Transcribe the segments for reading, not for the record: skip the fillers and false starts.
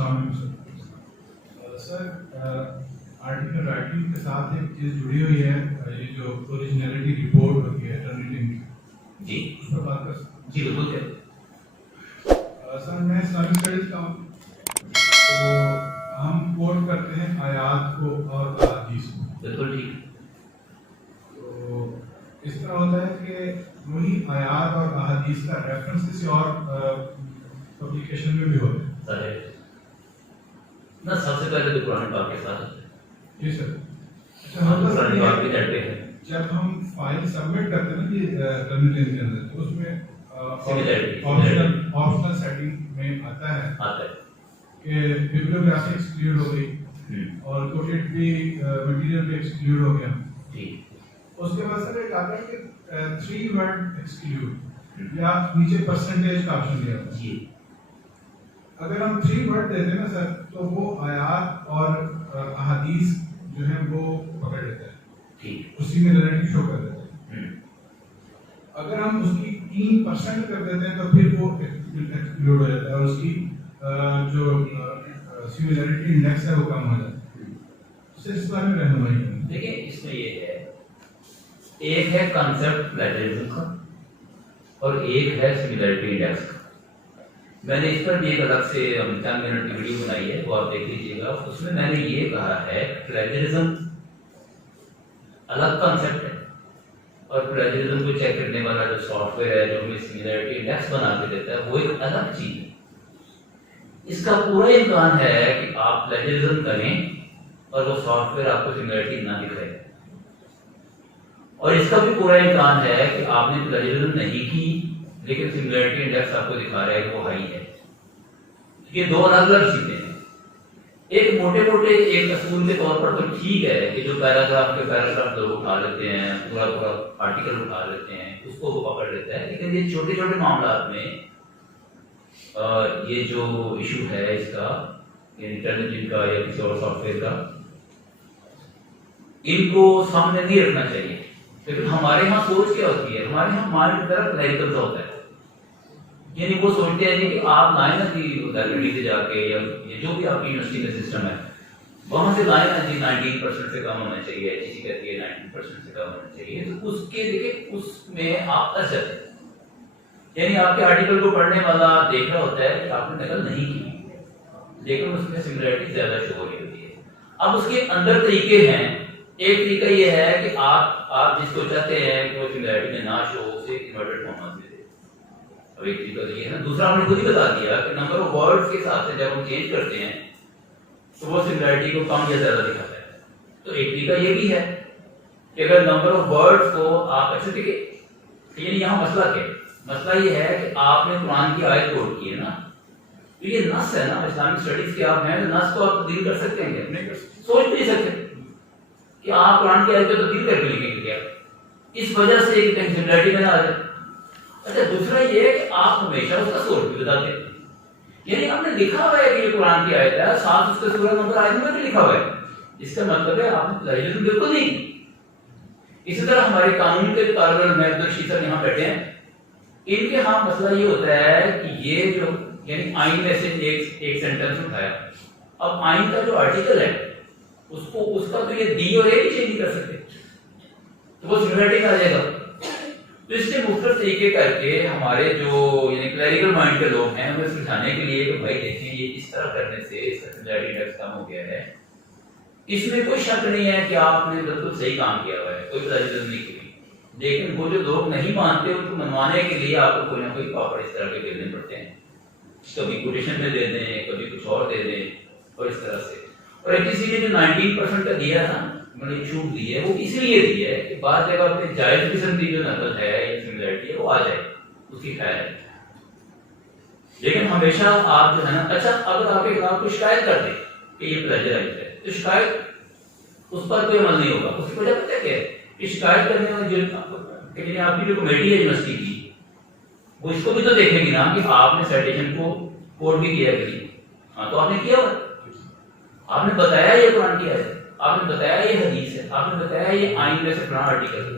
السلام علیکم سر. Article writing کے ساتھ ایک چیز جڑی ہوئی ہے, یہ جو اوریجنلٹی رپورٹ ہوتی ہے ٹرنیٹنگ کی, جی اس پر بات کر سکتے ہیں؟ جی بالکل ہے. سر میں اسلامک اسٹڈیز کا ہوں, تو ہم کوٹ کرتے ہیں آیات کو اور احادیث کو. بالکل ٹھیک. تو اس طرح ہوتا ہے کہ وہی آیات اور احادیث کا ریفرنس کسی اور پبلیکیشن میں بھی ہوتا ہے. نہ سب سے پہلے تو قرآن پاک کے ساتھ ہوتا ہے. جی سر. اچھا ہم قرآن پاک بھی ڈرتے ہیں. جب ہم فائل سبمٹ کرتے ہیں نا کہ ٹرنیٹنگ کے اندر, تو اس میں آپشنل سیٹنگ میں آتا ہے کہ ببلیوگرافی ایکسکلوڈ ہو گئی اور کوٹیڈ بھی مٹیریل بھی ایکسکلوڈ ہو گیا. اس کے بعد سر ایک آتا ہے کہ 3 ورڈ ایکسکلوڈ یا نیچے پرسنٹیج کا آپشن دیا ہوتا ہے. اگر ہم 3 ورڈ دیتے ہیں نا سر, تو وہ آیات اور احادیث جو ہیں وہ پکڑ لیتا ہے, اسی میں ریلیٹی شو کر دیتا ہے. اگر ہم اس کی 3% کر دیتے ہیں تو پھر وہ ایکسکلوڈ ہو جاتا ہے اور اس کی جو سملیرٹی انڈیکس ہے وہ کم ہو جاتا ہے. اس سے اس بارے میں رہنمائی کریں. دیکھیں اس میں یہ ہے, ایک ہے کنسپٹ پلیجرزم کا اور ایک ہے سملیرٹی انڈیکس کا. میں نے اس پر بھی ایک الگ سے 10 منٹ کی ویڈیو بنائی ہے, وہ آپ دیکھ لیجیے گا. اس میں نے یہ کہا ہے پلیجرزم الگ کنسپٹ ہے اور پلیجرزم کو چیک کرنے والا جو سافٹ ویئر ہے جو ہمیں سملیرٹی انڈیکس بنا کے دیتا ہے وہ ایک الگ چیز ہے. اس کا پورا امکان ہے کہ آپ پلیجرزم کریں اور وہ سافٹ ویئر آپ کو سملیرٹی نہ دکھائے, اور اس کا بھی پورا امکان ہے کہ آپ نے پلیجرزم نہیں کی لیکن سملیرٹی انڈیکس آپ کو دکھا رہا ہے کہ وہ ہائی ہے. یہ دو الگ الگ چیزیں ہیں. ایک موٹے موٹے ایک اصول کے طور پر تو ٹھیک ہے کہ جو پیراگراف کے پیراگراف لوگ اٹھا لیتے ہیں, پورا پورا آرٹیکل اٹھا لیتے ہیں, اس کو وہ پکڑ لیتا ہے. لیکن یہ چھوٹے چھوٹے معاملات میں یہ جو ایشو ہے اس کا انٹرنیٹ کا یا کسی اور سافٹ ویئر کا, ان کو سامنے نہیں رکھنا چاہیے. لیکن ہمارے یہاں سوچ کیا ہوتی ہے, ہمارے یہاں ہماری طرف کلیریکل ہوتا ہے, یعنی وہ سوچتے ہیں کہ آپ لائیں نا جی لائبریری سے جا کے یا جو بھی آپ کی یونیورسٹی میں سسٹم ہے وہاں سے لائیں نا جی 19% سے کم ہونا چاہیے, کسی کہتی ہے 19% سے کم ہونا چاہیے. تو اس کے دیکھیں اس میں آپ پھنس جاتے ہیں, یعنی آپ کے آرٹیکل کو پڑھنے والا دیکھ رہا ہوتا ہے کہ آپ نے نقل نہیں کی لیکن اس میں سملیرٹی زیادہ شو ہو رہی ہوتی ہے. اب اس کے اندر طریقے ہیں. ایک طریقہ یہ ہے کہ آپ جس کو چاہتے ہیں کہ وہ سملیرٹی میں نہ شو اسے انورٹڈ کاماز دے دیں. اب ایک طریقہ تو یہ ہے نا. دوسرا ہم نے خود ہی بتا دیا کہ نمبر آف ورڈز کے حساب سے جب ہم چینج کرتے ہیں تو وہ سملیرٹی کو کم یا زیادہ دکھاتا ہے. تو ایک طریقہ یہ بھی ہے کہ اگر نمبر آف ورڈز کو آپ اچھا دیکھیں, یعنی یہاں مسئلہ کیا ہے, مسئلہ یہ ہے کہ آپ نے قرآن کی آیت کوٹ کی ہے نا, تو یہ نص ہے نا, اسلامک اسٹڈیز کے آپ ہیں تو نص کو آپ تبدیل کر سکتے ہیں, اپنے سوچ بھی نہیں سکتے کہ آپ قرآن کی آیت کو تبدیل کر کے لکھیں گے کیا, اس وجہ سے کہ کہیں سملیرٹی میں نہ آ جائے. اچھا دوسرا یہ ہے کہ آپ ہمیشہ اس کا سورس بھی بتاتے ہیں, یعنی آپ نے لکھا ہوا ہے کہ یہ قرآن کی آیت ہے, ساتھ اس کا سورہ نمبر آیت میں بھی لکھا ہوا ہے, اس کا مطلب ہے آپ نے پلیجرزم بالکل نہیں کی. اسی طرح ہمارے قانون کے طالب علم عبد الشیطر یہاں بیٹھے ہیں, ان کے ہاں مسئلہ یہ ہوتا ہے کہ یہ جو یعنی آئین میں سے ایک سینٹنس اٹھایا, اب آئین کا جو آرٹیکل ہے اس کا تو یہ دی اور اے بھی چینج نہیں کر سکتے, تو وہ سملیرٹی میں آ جائے گا. تو اس سے مختلف طریقے کر کے ہمارے جو یعنی کلیریکل مائنڈ کے لوگ ہیں انہیں سمجھانے کے لیے کہ بھائی دیکھیں یہ اس طرح کرنے سے اس کا سملیرٹی انڈیکس کم ہو گیا ہے, اس میں کوئی شک نہیں ہے کہ آپ نے بالکل صحیح کام کیا ہوا ہے, کوئی پلیجرزم نہیں کی. لیکن وہ جو لوگ نہیں مانتے ان کو منوانے کے لیے آپ کو کوئی نہ کوئی پاپڑ اس طرح کے دینے پڑتے ہیں, کبھی کوٹیشن میں دے دیں, کبھی کچھ اور دے دیں, اور اس طرح سے. اور کسی نے جو 19% کا دیا نا, مطلب چھوٹ دی ہے, وہ اس لیے دی ہے کہ بعض جگہ پہ جائز قسم کی جو نقل ہے یا سملیرٹی ہے وہ آ جائے, اس کی خیر ہے. لیکن ہمیشہ آپ جو ہے نا, اچھا اگر آپ کے خلاف کوئی شکایت کر دیں کہ یہ پلیجرائز ہے تو شکایت اس پر کوئی عمل نہیں ہوگا. اس کی وجہ پتہ کیا ہے کہ شکایت کرنے والی جو آپ کی جو کمیٹی ہے یونیورسٹی کی, وہ اس کو بھی تو دیکھیں گی نا کہ آپ نے سائٹیشن کو کوٹ بھی کیا کہ نہیں. ہاں تو آپ نے کیا ہوا, آپ نے بتایا یہ قرآن کی آیت ہے, آپ نے بتایا یہ حدیث ہے, آپ نے بتایا یہ آئین میں سے فلاں آرٹیکل ہے,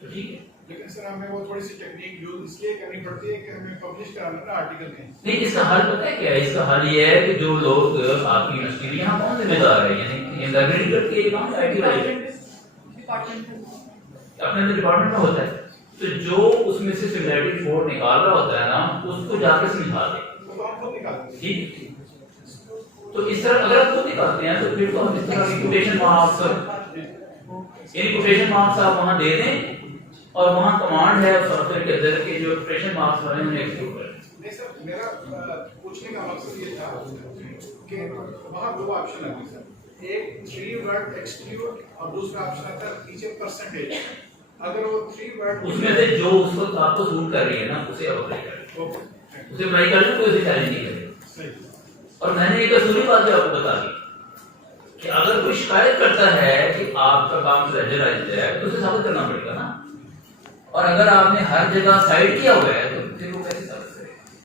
تو ٹھیک ہے. لیکن سر ہمیں وہ تھوڑی سی ٹیکنیک یوز اس لیے کرنی پڑتی ہے کہ ہمیں پبلش کرانا نا آرٹیکل میں. نہیں اس کا حل پتہ ہے کیا ہے؟ اس کا حل یہ ہے کہ جو لوگ آپ کی یونیورسٹی میں یہاں کون ذمہ دار ہے؟ یعنی لائبریری کرتی ہے کام آئی ٹی والے اپنے ڈپارٹمنٹ میں ہوتا ہے. تو جو اس میں سے سنگلیرٹی رپورٹ نکال رہا ہوتا ہے نا اس کو جا کے سمجھا دیں. وہ ہم خود نکالتے ہیں. ٹھیک. تو اس طرح اگر آپ خود نکالتے ہیں تو پھر تو ہم اس طرح کی کوٹیشن مارکس یعنی کوٹیشن مارکس آپ وہاں دے دیں اور وہاں کمانڈ ہے سافٹ ویئر کے اندر کے جو کوٹیشن مارکس والے ہیں انہیں ایکسکلوڈ کریں. نہیں سر میرا پوچھنے کا مقصد یہ تھا کہ وہاں دو آپشن آتے ہیں سر. ایک 3 ورڈ ایکسکلوڈ اور دوسرا آپشن آتا ہے پیچھے پرسنٹیج. اگر وہ 3 ورڈ اس میں سے جو اس وقت آپ کو سوٹ کر رہی ہے نا اسے اپلائی کریں. اسے اپلائی کریں کوئی اسے چیلنج نہیں کرے. اور میں نے ایک اصولی بات بھی آپ کو بتا دی کہ اگر کوئی شکایت کرتا ہے کہ آپ کا کام پلیجرائزڈ ہے تو اسے ثابت کرنا پڑے گا نا. اور اگر آپ نے ہر جگہ سائڈ کیا ہوا ہے